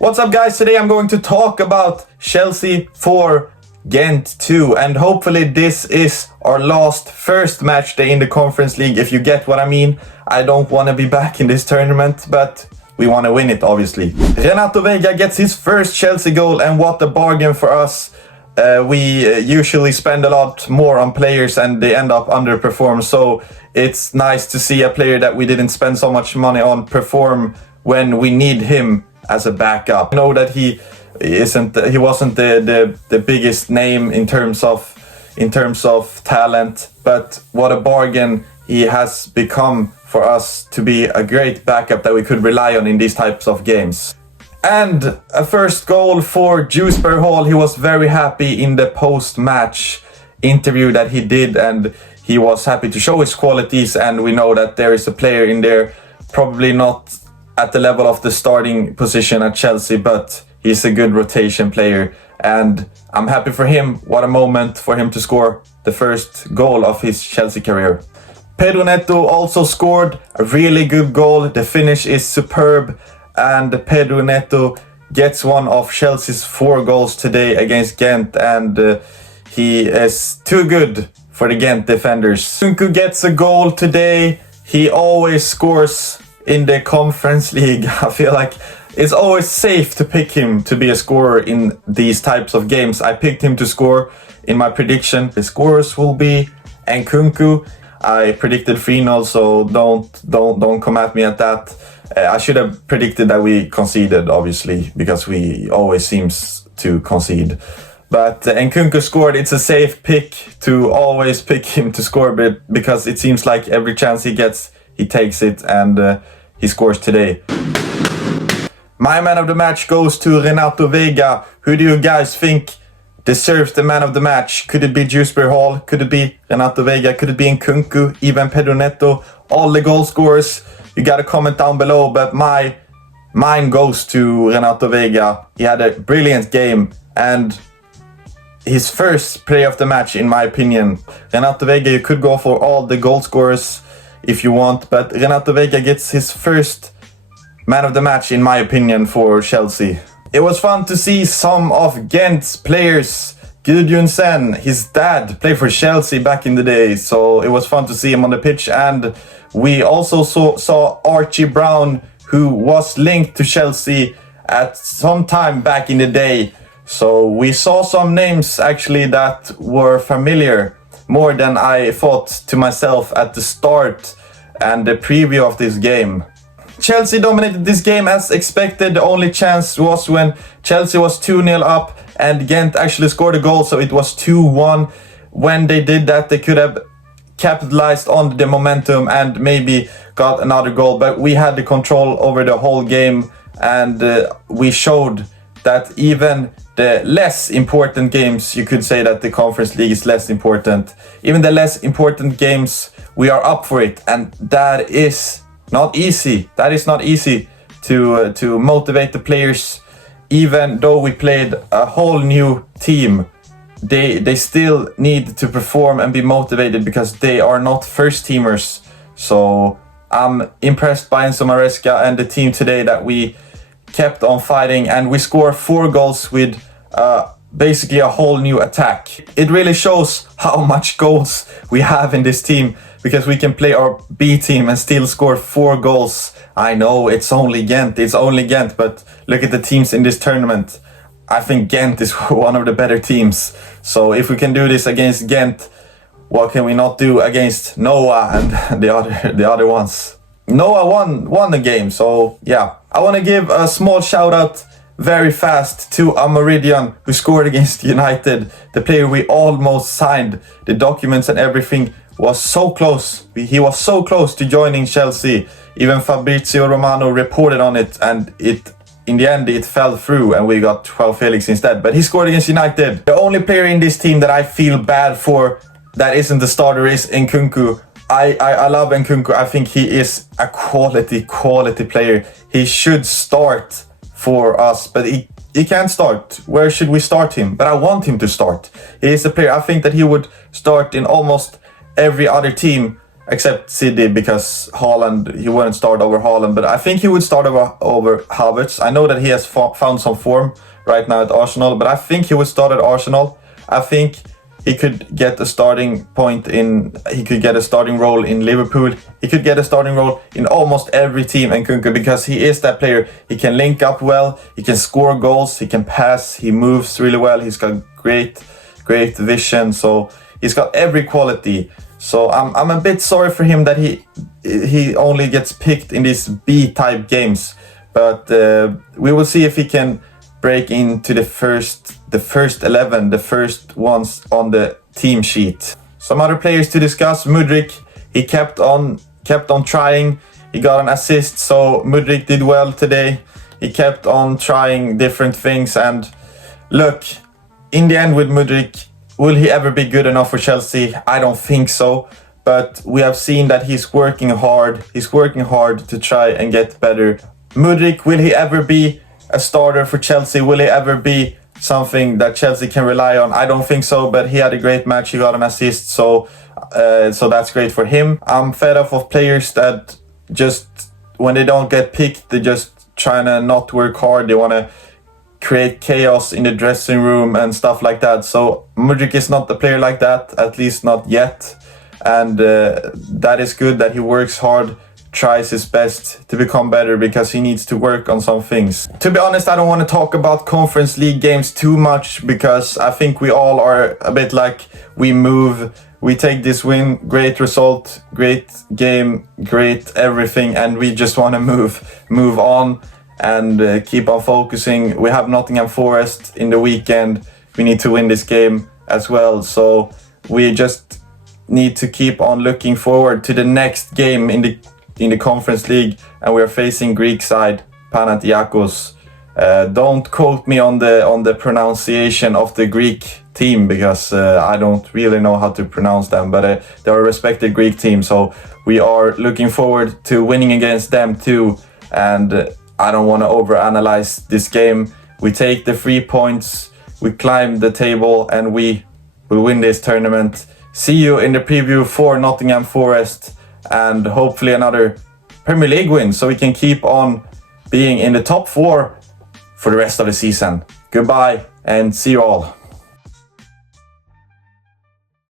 What's up guys, today I'm going to talk about Chelsea 4, Gent 2, and hopefully this is our last first match day in the Conference League, if you get what I mean. I don't want to be back in this tournament, but we want to win it obviously. Renato Veiga gets his first Chelsea goal, and what a bargain for us. We usually spend a lot more on players and they end up underperform, so it's nice to see a player that we didn't spend so much money on perform when we need him as a backup. I know that he wasn't the biggest name in terms of talent, but what a bargain he has become for us to be a great backup that we could rely on in these types of games. And a first goal for Dewsbury Hall. He was very happy in the post-match interview that he did, and he was happy to show his qualities, and we know that there is a player in there, probably not at the level of the starting position at Chelsea, but he's a good rotation player, and I'm happy for him. What a moment for him to score the first goal of his Chelsea career. Pedro Neto also scored a really good goal. The finish is superb, and Pedro Neto gets one of Chelsea's 4 goals today against Gent, and he is too good for the Gent defenders. Nkunku gets a goal today. He always scores in the Conference League. I feel like it's always safe to pick him to be a scorer in these types of games. I picked him to score in my prediction. The scorers will be Nkunku. I predicted 3-0, so don't come at me at that. I should have predicted that we conceded, obviously, because we always seems to concede. But Nkunku scored. It's a safe pick to always pick him to score, because it seems like every chance he gets, he takes it, and he scores today. My man of the match goes to Renato Veiga. Who do you guys think deserves the man of the match? Could it be Dewsbury Hall? Could it be Renato Veiga? Could it be Nkunku? Even Pedro Neto? All the goal scorers? You gotta comment down below, but mine goes to Renato Veiga. He had a brilliant game, and his first player of the match, in my opinion. Renato Veiga, you could go for all the goal scorers if you want, but Renato Veiga gets his first man of the match, in my opinion, for Chelsea. It was fun to see some of Gent's players. Gudjonsen, his dad, played for Chelsea back in the day, so it was fun to see him on the pitch. And we also saw Archie Brown, who was linked to Chelsea at some time back in the day. So we saw some names actually that were familiar, more than I thought to myself at the start and the preview of this game. Chelsea dominated this game as expected. The only chance was when Chelsea was 2-0 up and Gent actually scored a goal, so it was 2-1. When they did that, they could have capitalized on the momentum and maybe got another goal, but we had the control over the whole game, and we showed that even the less important games, you could say that the Conference League is less important, even the less important games, we are up for it, and that is not easy. That is not easy to motivate the players. Even though we played a whole new team, they still need to perform and be motivated, because they are not first teamers. So I'm impressed by Enzo Maresca and the team today, that we kept on fighting, and we scored 4 goals with basically a whole new attack. It really shows how much goals we have in this team, because we can play our B team and still score 4 goals. I know it's only Gent, but look at the teams in this tournament. I think Gent is one of the better teams. So if we can do this against Gent, what can we not do against Noah and the other ones? Noah won the game, so yeah. I want to give a small shout out very fast to Meridian, who scored against United, the player we almost signed. The documents and everything was so close. He was so close to joining Chelsea. Even Fabrizio Romano reported on it, and in the end it fell through, and we got 12 Felix instead. But he scored against United. The only player in this team that I feel bad for that isn't the starter is Nkunku. I love Nkunku. I think he is a quality player. He should start for us, but he can't start. Where should we start him? But I want him to start. He is a player, I think that he would start in almost every other team, except City, because Haaland, he wouldn't start over Haaland, but I think he would start over Havertz. I know that he has found some form right now at Arsenal, but I think he would start at Arsenal. I think he could get a starting he could get a starting role in Liverpool. He could get a starting role in almost every team, and because he is that player. He can link up well, he can score goals, he can pass, he moves really well, he's got great vision, so he's got every quality. So I'm a bit sorry for him that he only gets picked in these B-type games, but we will see if he can break into the first 11, the first ones on the team sheet. Some other players to discuss. Mudryk, he kept on trying. He got an assist, so Mudryk did well today. He kept on trying different things, and look, in the end with Mudryk, will he ever be good enough for Chelsea? I don't think so, but we have seen that he's working hard. He's working hard to try and get better. Mudryk, will he ever be a starter for Chelsea? Will he ever be something that Chelsea can rely on? I don't think so, but he had a great match. He got an assist, so that's great for him. I'm fed up of players that just, when they don't get picked, they just trying to not work hard. They want to create chaos in the dressing room and stuff like that. So Mudryk is not a player like that, at least not yet. And that is good that he works hard, tries his best to become better, because he needs to work on some things. To be honest, I don't want to talk about Conference League games too much, because I think we all are a bit like, we take this win, great result, great game, great everything, and we just want to move on and keep on focusing. We have Nottingham Forest in the weekend. We need to win this game as well, so we just need to keep on looking forward to the next game in the Conference League, and we are facing Greek side Panathinaikos. Don't quote me on the pronunciation of the Greek team, because I don't really know how to pronounce them, but they're a respected Greek team, so we are looking forward to winning against them too. And I don't want to overanalyze this game. We take the 3 points, we climb the table, and we will win this tournament. See you in the preview for Nottingham Forest, and hopefully another Premier League win, so we can keep on being in the top 4 for the rest of the season. Goodbye, and see you all.